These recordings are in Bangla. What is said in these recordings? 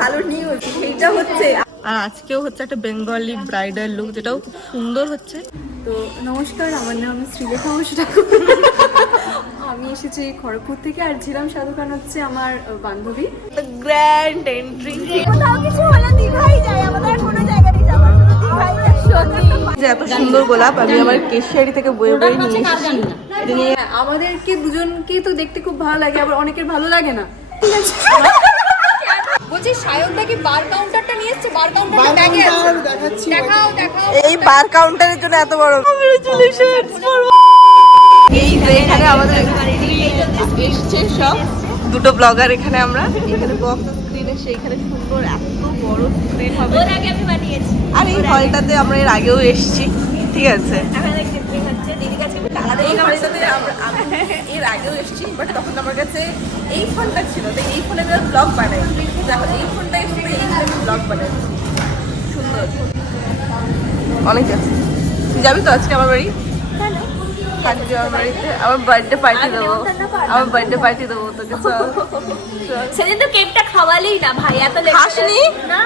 ভালো নিউজ, এইটা হচ্ছে আর আজকেও হচ্ছে একটা বেঙ্গলি ব্রাইডাল লুক, যেটাও খুব সুন্দর হচ্ছে। তো নমস্কার, আমার নাম শ্রীলেখা ঘোষ ঠাকুর। আমি এসেছি খড়গপুর থেকে, আর ঝিরাম সাধু খান হচ্ছে আমার বান্ধবী। Grand entry. কোথাও কিছু হলে দীঘাই যায়, আমাদের কোনো জায়গায় যাওয়ার শুধু দীঘাই যায়। যে এত সুন্দর গোলাপ আমি আমার কেশিয়ারি থেকে বয়ে বয়ে নিয়ে এসেছি। আমাদেরকে দুজনকেই তো দেখতে খুব ভালো লাগে, আবার অনেকের ভালো লাগে না। ঠিক আছে, বলছি সায়নদা কি বার কাউন্টারটা নিয়ে এসেছে? বার কাউন্টারটা ব্যাগে আছে, দেখাও দেখাও। এই বার কাউন্টারের জন্য এত বড় কংগ্রেচুলেশনস ফর। এই যে এখানে আমাদের এসছে সব দুটো ব্লগার, এখানে আমরা এখানে বক্স স্ক্রিনে সেইখানে সুন্দর এত বড় স্ক্রিন হবে। ওর আগে আমি বানিয়েছি। আর এই হলটাতে আমরা এর আগেও এসেছি, ঠিক আছে। এখন টিপ্পিং হচ্ছে দিদির কাছে। আর এই হলটাতে আমি এর আগেও এসেছি, বাট তখন আমার কাছে এই ফোনটা ছিল, তো এই ফোনে আমি ব্লগ বানাই। দেখো এই ফোনটা এসে এই ফোনে আমি ব্লগ বানাই। সুন্দর অনেক আছে। তুই যাবি তো আজকে আমার বাড়ি? থাকবি আমার বাড়িতে? আমার বার্থডে পার্টি দেবো, আমার বার্থডে পার্টি দেবো তোকে। সেদিন তো কেকটা খাওয়ালেই না ভাই, এত লেট হাসনি? না।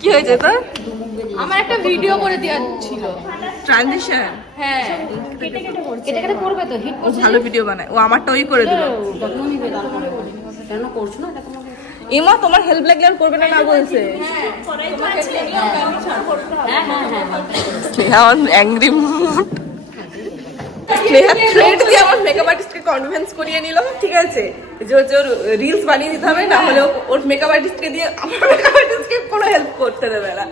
কি হয়েছে তোর? আমার একটা ভিডিও করে দেওয়ার ছিল, ট্রানজিশন। হ্যাঁ কেটে কেটে করবে তো হিট ও ভালো ভিডিও বানায়, ও আমারটা ওই করে দিল। কেন করছো না এটা? তোমাকে এমা তোমার হেল্প লাগলে আর করবে না, না বলছে। Sneha on angry mood. Sneha thread দিয়ে আমার মেকআপ আর্টিস্টকে কনভিন্স করিয়ে নিল, ঠিক আছে, যে হচ্ছে ওর রিলস বানিয়ে দিতে হবে, না হলে ওর মেকআপ আর্টিস্টকে দিয়ে আমার মেকআপ আর্টিস্টকে কোনো হেল্প করতে দেবে না।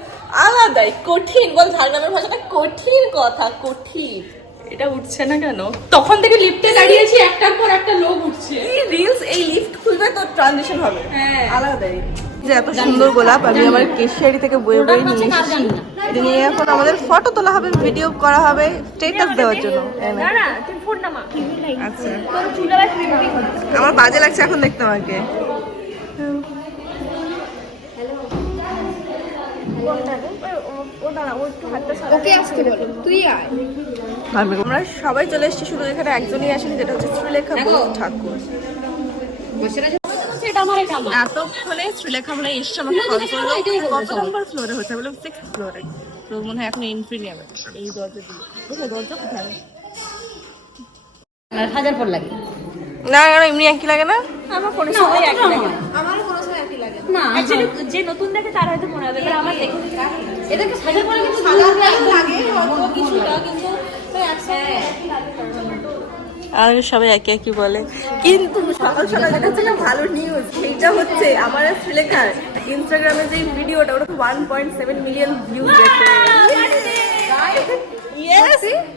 আলাদাই কঠিন, বল ঝাড়গ্রামের ভাষাটা কঠিন কথা, কঠিন। এটা উঠছে না কেন? তখন থেকে লিফটে দাঁড়িয়েছি, একটার পর একটা লোক উঠছে। এই রিলস, এই লিফট খুলবে তো ট্রানজিশন হবে। হ্যাঁ আলাদাই। যে এত সুন্দর গোলাপ আমি আমার কেশিয়ারি থেকে বয়ে বয়ে নিয়ে এসেছি। এটা নিয়ে এখন আমাদের ফটো তোলা হবে, ভিডিও করা হবে স্ট্যাটাস দেওয়ার জন্য। না না, তুমি ফোন নামা। আচ্ছা, তোর চুলে আবার ক্রিম্পিং হচ্ছে। আমার বাজে লাগছে এখন দেখতে আমাকে। ওকে আসতে বলো, তুই আয়। আমরা সবাই চলে এসেছি, শুধু এখানে একজনই আসেনি, যেটা হচ্ছে শ্রীলেখা ঠাকুর। এটা আমার, এটা আমার। এতক্ষণে শ্রীলেখা মনে হয় এসছে, আমাকে কল করলো। কত নম্বর ফ্লোরে হচ্ছে? বললাম 6th ফ্লোরে। তো মনে হয় এখন এন্ট্রি নেবে এই দরজা দিয়ে। দরজা কোথায়? হাজার পর লাগে না না, এমনি একই লাগে না। আমার কোনো সময় একই লাগে না। আমারও কোনো সময় একই লাগে না, অ্যাকচুয়ালি যে নতুন দেখে তার হয়তো মনে হবে, আমার দেখে এটাকে সাজার পরে কিন্তু সাদা লাগে অত কিছু না, কিন্তু আর সবাই একই একই বলে, কিন্তু সকাল সকাল যেটা হচ্ছে না ভালো নিউজ, সেইটা হচ্ছে আমার শ্রীলেখার ইনস্টাগ্রামে যে ভিডিওটা, ওটা 1.7 মিলিয়ন ভিউজ গেছে।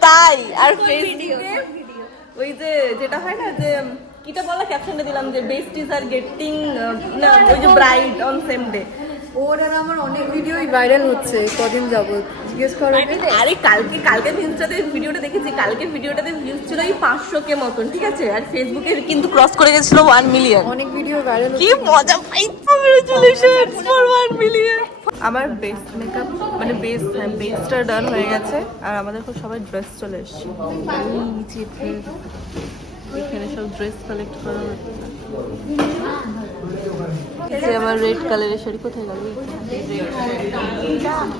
তাই আর ফেসবুকে ওই যে যেটা হয় না, যে কিটা বলা ক্যাপশনটা দিলাম, যে বেস্টিজ আর গেটিং না, ওই যে ব্রাইড অন সেম ডে। ওর আর আমার অনেক ভিডিওই ভাইরাল হচ্ছে কদিন যাবত। জিজ্ঞেস করো। আরে কালকে ইনস্টাতে ভিডিওটা দেখেছি, কালকে ভিডিওটাতে ভিউজ ছিল এই 500K মতন, ঠিক আছে, আর ফেসবুকে কিন্তু ক্রস করে গেছিল 1 মিলিয়ন। অনেক ভিডিও ভাইরাল কি মজা পাই। Congratulations for 1 million. আমার বেস মেকআপ মানে বেসটা ডান হয়ে গেছে, আর আমাদের খুব সবাই ড্রেস চলে এসেছে। এখানে সব ড্রেস কালেক্ট করা হচ্ছে। যে আমার রেড কালারের শাড়ি কোথায় গেল?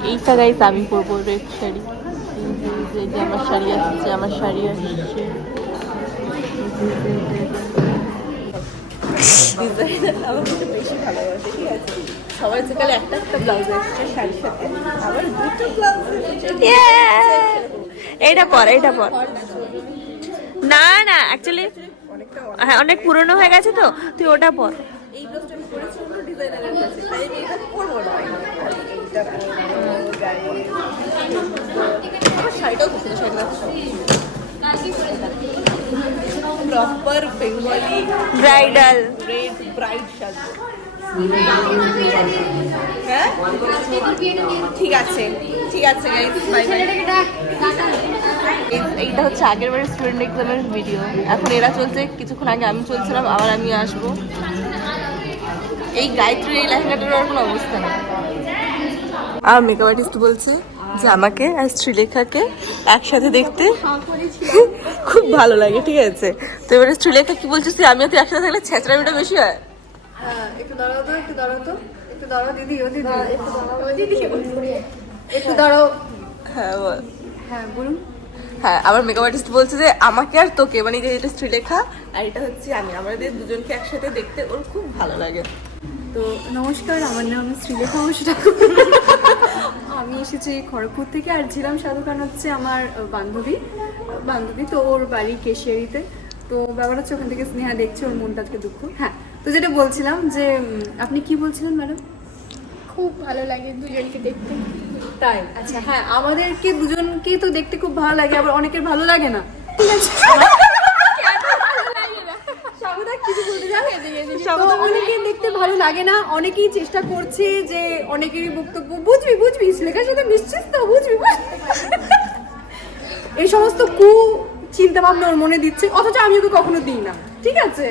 এইটা গাইস আমি পরবো রেড শাড়ি। এই যে আমার শাড়ি আসছে, আমার শাড়ি আসছে। ডিজাইনার আমাকে বেশি ভালোবাসে, ঠিক আছে। সবাই সকালে একটা একটা ব্লাউজ আসছে শাড়ির সাথে, আবার দুটো ব্লাউজ। এইটা পর, এইটা পর। না না, অ্যাকচুয়ালি হ্যাঁ অনেক পুরনো হয়ে গেছে তো, তুই ওটা পর। এই ব্লাউজটা আমি পরেছি অন্য ডিজাইনারের কাছে, তাই আমি এটা পরবো না। আমার শাড়িটাও পছন্দ, শাড়িটা proper Bengali bridal red bride সাজো। হ্যাঁ ঠিক আছে, ঠিক আছে গাইস, বাই বাই। এইটা হচ্ছে আগের বারের স্টুডেন্ট এক্সামের ভিডিও। এখন এরা চলছে, কিছুক্ষণ আগে আমি চলছিলাম, আবার আমি আসবো। এই গায়ত্রীর এই লেহেঙ্গাটার আর কোনো অবস্থা নেই। আর মেকআপ আর্টিস্ট বলছে যে আমাকে আর শ্রীলেখাকে একসাথে দেখতে খুব ভালো লাগে, ঠিক আছে। তো এবারে শ্রীলেখা কি বলছিস, আমিও তো একসাথে থাকলে ছেঁচড়ামিটা বেশি হয়। হ্যাঁ একটু দাঁড়াও তো, একটু দাঁড়াও তো, একটু দাঁড়াও দিদি, ও দিদি, ও দিদি, একটু দাঁড়াও। হ্যাঁ বল। হ্যাঁ বলুন। হ্যাঁ, আমার মেকআপ আর্টিস্ট বলছে যে আমাকে আর তোকে, মানে যে এটা শ্রীলেখা আর এটা হচ্ছে আমি, আমাদের দুজনকে একসাথে দেখতে ওর খুব ভালো লাগে। তো নমস্কার, আমার নাম শ্রীলেখা ঠাকুর। আমি এসেছি খড়গপুর থেকে, আর ঝিলাম সাধু খান হচ্ছে আমার বান্ধবী। তো ওর বাড়ি কেশিয়ারিতে। তো ব্যাপার হচ্ছে ওখান থেকে স্নেহা দেখছে, ওর মনটা আজকে দুঃখ। হ্যাঁ, তো যেটা বলছিলাম যে আপনি কি বলছিলেন ম্যাডাম? খুব ভালো লাগে দুজনকে দেখতে। তাই? আচ্ছা হ্যাঁ, আমাদেরকে দুজনকেই তো দেখতে খুব ভালো লাগে, আবার অনেকের ভালো লাগে না। ঠিক আছে, কিছু বলতে যাবে? অনেকেই দেখতে ভালো লাগে না, অনেকেই চেষ্টা করছে যে অনেকেরই বক্তব্য বুঝবি লেখার সাথে মিশছিস তো বুঝবি। এই সমস্ত চিন্তা ভাবনা ওর মনে দিচ্ছে, অথচ আমি ওকে কখনো দিই না। ঠিক আছে,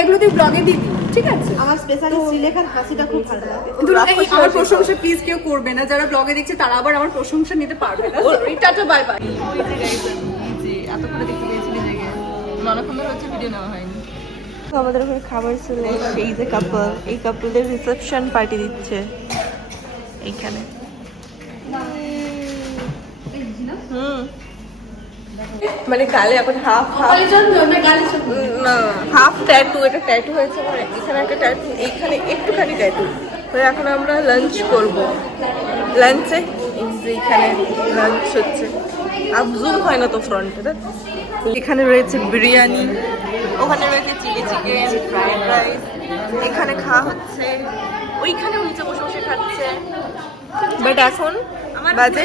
এগুলো তুই ব্লগে দিবি। ঠিক আছে, আমার স্পেশালি শ্রীলেখার হাসিটা খুব ভালো লাগে। কিন্তু আমার প্রশংসা প্লিজ কেউ করবে না, যারা ব্লগে দেখছে তারা আবার আমার প্রশংসা নিতে পারবে না। Tata bye bye. এত করে দেখতে গেছিলি জায়গায় অনেকক্ষণ ধরে হচ্ছে ভিডিও নেওয়া হয়নি। আমাদের ওখানে খাবার চলে এসেছে। এই যে কাপল, এই কাপলদের রিসেপশন পার্টি দিচ্ছে এইখানে। মানে গালে এখন হাফ ট্যাটু, এটা ট্যাটু হয়েছে আমার, এখানে একটা ট্যাটু, এইখানে একটুখানি ট্যাটু হয়ে এখন আমরা লাঞ্চ করব। লাঞ্চে এইখানে লাঞ্চ হচ্ছে, আপ জুম হয় না তো ফ্রন্টে। এখানে রয়েছে বিরিয়ানি, ওখানে রয়েছে চিলি চিকেন, ফ্রাইড রাইস, এখানে খাওয়া হচ্ছে, ওইখানে নিচে বসে বসে খাচ্ছে। বাট এখন বাজে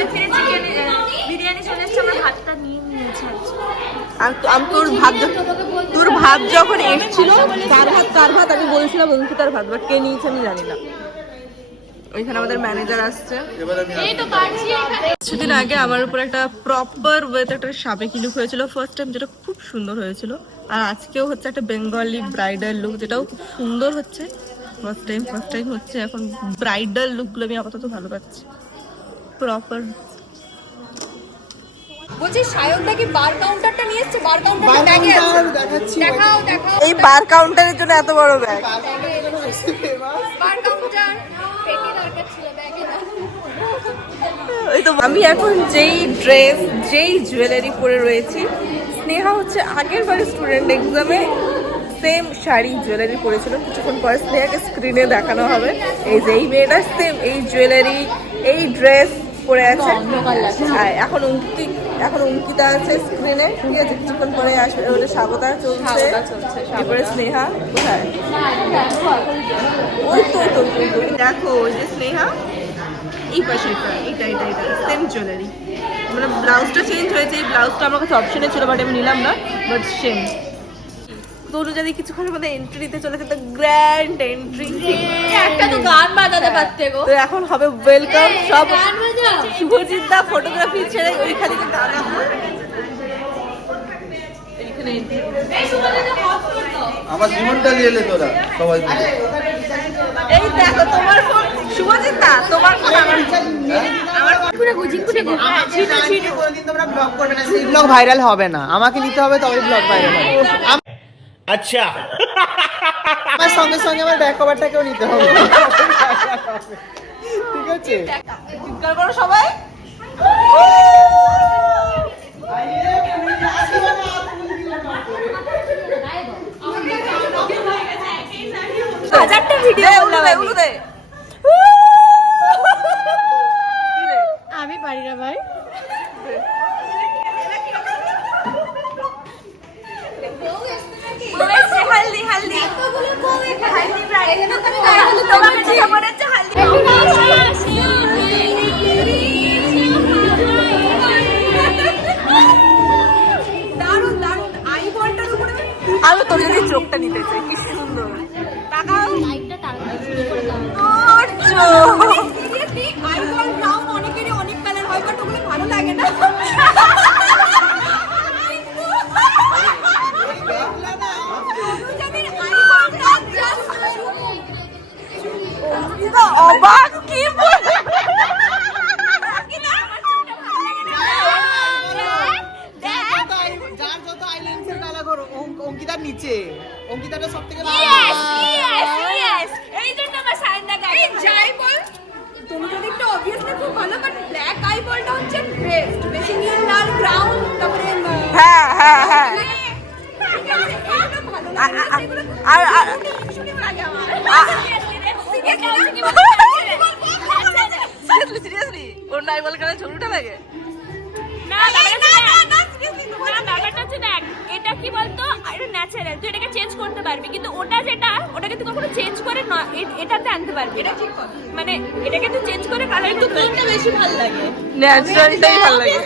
বিরিয়ানি চলে এসেছে, আমার ভাতটা নিয়ে নিয়েছে। আর তোর ভাত যখন এসেছিল, তার ভাত আমি বলছিলাম অঙ্কিতার ভাত, বাট কে নিয়েছে আমি জানি না। ওইখানে আমাদের ম্যানেজার আসছে। কিছুদিন আগে আমার উপর একটা প্রপার ওয়েতে একটা সাবেকি লুক হয়েছিল ফার্স্ট টাইম, যেটা খুব সুন্দর হয়েছিল। আর আজকেও হচ্ছে একটা বেঙ্গলি ব্রাইডাল লুক, যেটাও খুব সুন্দর হচ্ছে। ফার্স্ট টাইম হচ্ছে। এখন ব্রাইডাল লুকগুলো আমি আপাতত ভালো পাচ্ছি, প্রপার। বলছি সায়নদা কি বার কাউন্টারটা নিয়ে এসেছে? বার কাউন্টারটা ব্যাগে আছে, দেখাও। এই বার কাউন্টারের জন্য এত বড় ব্যাগ। বার কাউন্টার পেটি দরকার ছিল, ব্যাগে না। ওই তো আমি এখন যেই ড্রেস, যেই জুয়েলারি পরে রয়েছি, স্নেহা হচ্ছে আগের বারে স্টুডেন্ট এক্সামে সেম শাড়ি জুয়েলারি পরেছিল। কিছুক্ষণ পরে স্নেহাকে স্ক্রিনে দেখানো হবে। এই যে এই মেয়েটা সেম এই জুয়েলারি, এই ড্রেস পরে আছে। এখন অঙ্কিতা আছে স্ক্রিনে, ঠিক আছে? কিছুক্ষণ পরে আসবে, ওটা স্বাগতা চলছে। তারপরে স্নেহা কোথায়? ওই তো দেখো, ওই যে স্নেহা এই পাশে, এটা সেম জুয়েলারি। মানে ব্লাউজটা চেঞ্জ হয়েছে, এই ব্লাউজটা আমার কাছে অপশনে ছিল, বাট আমি নিলাম না, বাট সেম। তোর যদি কিছুক্ষণের মধ্যে এন্ট্রি দিতে চলেছে, তো গ্র্যান্ড এন্ট্রি, একটা তো গান বাজাতে পারতে গো। তো এখন হবে ওয়েলকাম। সব শুভজিৎ দা ফটোগ্রাফি ছেড়ে ওইখানে গান হবে। আমার জীবনটা নিয়ে এলে তোরা সবাই মিলে। এই দেখো তোমার ফোন, শুভজিৎ দা তোমার ফোন, ব্লগ ভাইরাল হবে না, আমাকে নিতে হবে তবে ব্লগ ভাইরাল হবে। আচ্ছা, আমার সঙ্গে সঙ্গে আমার ব্যাক কভারটাকেও নিতে হবে। ঠিক আছে, চিৎকার করো সবাই। হাজারটা ভিডিও করলাম আমি। আমি পারি না ভাই। হালদি হালদি হালদি ব্রাইড, তোমার কথা মনে হচ্ছে হালদি। আমি তোর যদি চোখটা নিতে চাই, কি সুন্দর। অনেকেরই অনেক কালার হয়, বাট ওগুলো ভালো লাগে না। অবাক কি বলে। যার যত আইল্যান্ডসের কালার অঙ্কিতার নিচে, অঙ্কিতাটা সব থেকে গাইস, এই জন্য আমার সায়নদা গাইস। এই যাই বল তুমি যদি একটু অবভিয়াসলি খুব ভালো বাট ব্ল্যাক আই বলটা হচ্ছে বেস্ট বেশি নীল লাল ব্রাউন তারপরে হ্যাঁ হ্যাঁ হ্যাঁ ঠিক আছে এগুলো ভালো লাগে না সেগুলো আর শুনি লাগে আমার সিরিয়াসলি ওর নাই বল কেন ঝুলুটা লাগে না ব্যাপারটা হচ্ছে দেখ, এটা কি বলতো, এটা ন্যাচারাল, তুই এটাকে চেঞ্জ করতে পারবি, কিন্তু ওটা যেটা ওটাকে তুই কখনো চেঞ্জ করে এটাতে আনতে পারবি না। মানে এটাকে তুই চেঞ্জ করে কালার তো কোনটা বেশি ভালো লাগে? ন্যাচারালটাই ভালো লাগে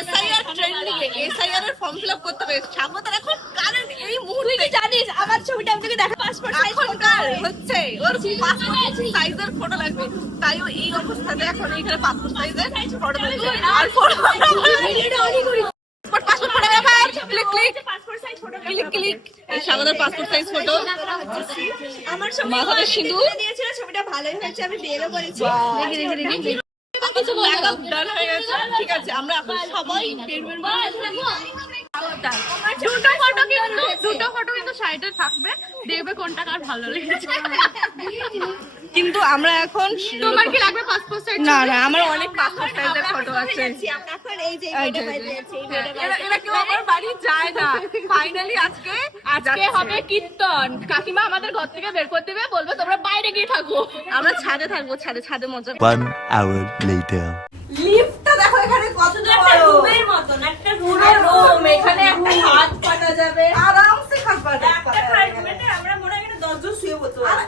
এসআইআর ট্রেন্ডিং এসআইআর এর ফর্ম ফিলআপ করতে হবে স্বাগতার এখন কারেন্ট এই মুহূর্তে জানিস আমার ছবিটা আমি তোকে দেখা, পাসপোর্ট সাইজ এখনকার হচ্ছে ওর পাসপোর্ট সাইজের ফটো লাগবে, তাই ও এই অবস্থাতে এখন এইখানে পাসপোর্ট সাইজের ফটো লাগবে আর ফটো পাসপোর্ট ফটো ব্যাপার click click passport size photo click click এই স্বাগতার পাসপোর্ট সাইজ ফটো আমার ছবি মাথাতে সিঁদুর দিয়েছিল, ছবিটা ভালোই হয়েছে, আমি বিয়েও করেছি। কিছু মেকআপ ডান হয়ে গেছে ঠিক আছে আমরা এখন সবাই দুটো ফটো কিন্তু সাইডে থাকবে, দেখবে কোনটা কার ভালো লেগেছে। কিন্তু আমরা এখন তোমার কি লাগবে পাসপোর্ট সাইজ? না না আমার অনেক পাসপোর্ট সাইজের ফটো আছে এখন এই যে এরা কেউ আমার বাড়ি যায় না ফাইনালি আজকে আজকে হবে কীর্তন, কাকিমা আমাদের ঘর থেকে বের করে দেবে, বলবে তোমরা বাইরে গিয়ে থাকো। আমরা ছাদে থাকবো ছাদে মজা 1 hour later. লিফটটা দেখো এখানে কত বড় রুমের মতন একটা রুম, এখানে একটা হাত পাতা যাবে, আরামসে খাট পাতা একটা খাটমেটে আমরা মনে হয় এখানে 10 জন শুয়ে পড়তে পারি।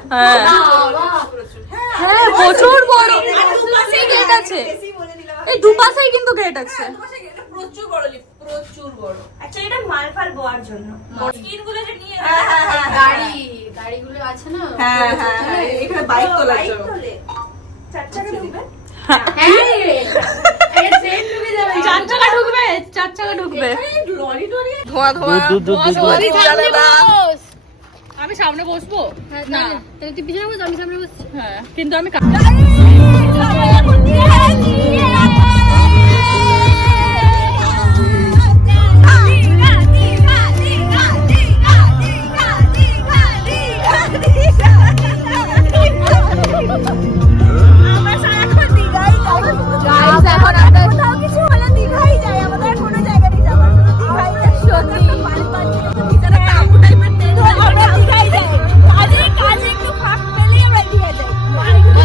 হ্যাঁ প্রচুর বড় দুপাশেই গেট আছে এই দুপাশেই কিন্তু গেট আছে প্রচুর বড় লিফট প্রচুর বড় আচ্ছা এটা মালফাল বোয়ার জন্য স্কিন গুলো যে নিয়ে গাড়িগুলো আছে না, হ্যাঁ এখানে বাইক তোলা বাইক তোলে, 4 চাকা দিবে। চার চাকা ঢুকবে 4 চাকা ঢুকবে ধোয়া জ্বালে না। আমি সামনে বসবো না তাহলে তুই পিছনে বস, আমি সামনে বসছি। হ্যাঁ কিন্তু আমি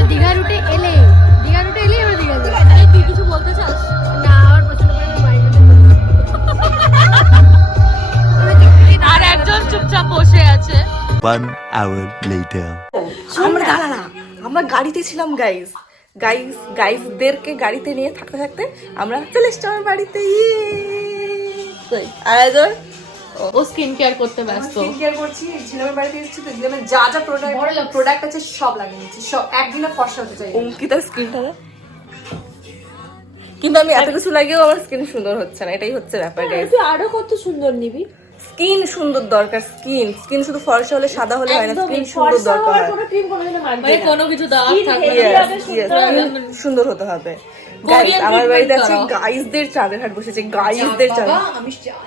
দীঘা রুটে এলে আমরা দীঘা যাই। তুই কিছু বলতে চাস? না আমার পছন্দ করে আমি বাইরে আর একজন চুপচাপ বসে আছে 1 hour later. আমরা দাঁড়া আমরা গাড়িতে ছিলাম গাইজদেরকে গাড়িতে নিয়ে থাকতে আমরা চলে এসছি আমার বাড়িতে আয়োজন ও স্কিন কেয়ার করতে ব্যস্ত স্কিন কেয়ার করছি ঝিলামের বাড়িতে এসেছি তো ঝিলামের যা প্রোডাক্ট আছে সব লাগিয়ে নিচ্ছি সব একদিনে ফর্সা হতে চাই অঙ্কিতার স্কিনটা কিন্তু আমি এত কিছু লাগিয়েও আমার স্কিন সুন্দর হচ্ছে না, এটাই হচ্ছে ব্যাপার গাইস। তুই আরো কত সুন্দর নিবি, স্কিন সুন্দর দরকার, স্কিন শুধু ফর্সা হলে সাদা হলে হয় না, স্কিন সুন্দর দরকার, ক্রিম কোনোদিনও মানবি মানে না। কোনো কিছু দেওয়া থাকবে Skin সুন্দর হতে হবে। গাইস আমার বাড়িতে আছে গাইজদের চাঁদের হাট বসেছে, গাইজদের চাঁদের আমি